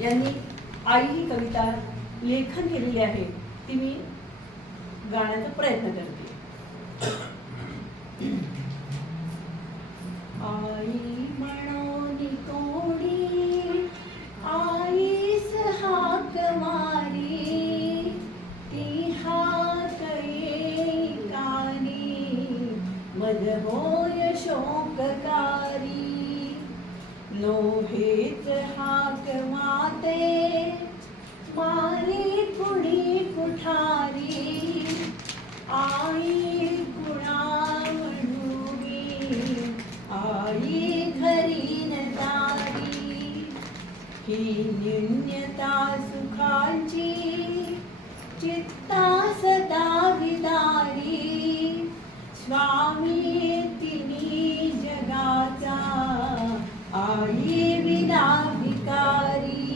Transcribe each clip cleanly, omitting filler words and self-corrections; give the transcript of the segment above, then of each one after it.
यांनी आई ही कविता लेखन केलेली आहे, ती मी गाण्याचा प्रयत्न करते. आई म्हणून कोणी आईस हाक मारी, ती हाक एकानी मदहोय शोककारी. नोहेच हाक माते मारी कुणी कुठारी, आई कुणा म्हणूनी आई घरी न दारी. ही न्यून्यता सुखांची चित्ता सदा विदारी, स्वामी तिनी जगाचा आई विना भिकारी.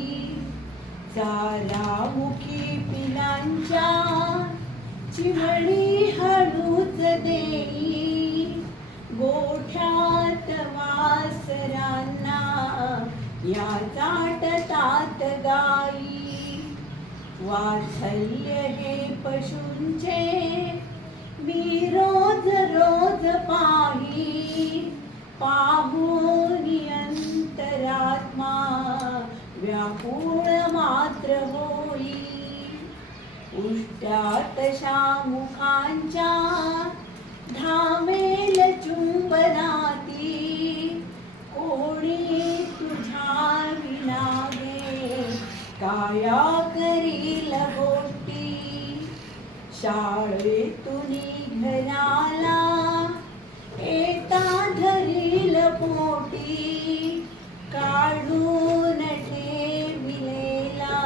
चारामुखी पिलांच्या चिमणी हळूच देई, गोठ्यात वासरांना या चाटतात गाई. वात्सल्य हे पशूंचे मी रोज रोज पाही, पाहूनी अंतरात्मा व्याकुळ मात्र होई. उष्ट्यात शामुखांच्या धामेल चुंबनाती, कोणी तुझ्या विना गे काया करील गोष्टी. शाळेतून घराला येता धरील पोटी, काढून ठेविलेला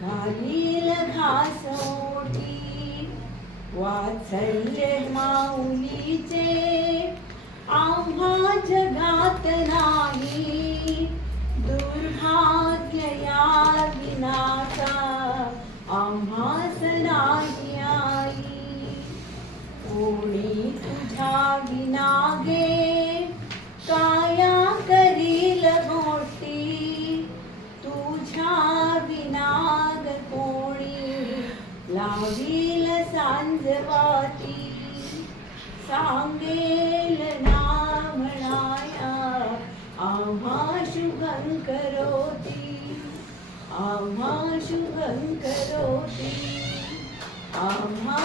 घालील घासोटी. वात्सल्य माऊलीचे आम्हा जगात नाही, दुर्भाग्य या विनाचा आम्हास नाही आई. कोणी तुझ्या विना गे काया करील गोष्टी, तुझ्या विनाग कोणी लावील सांजवाती. सांगेल ना म्हणाया आम्हा शुभं करोती, आम्हा शुभं करोती, आम्हा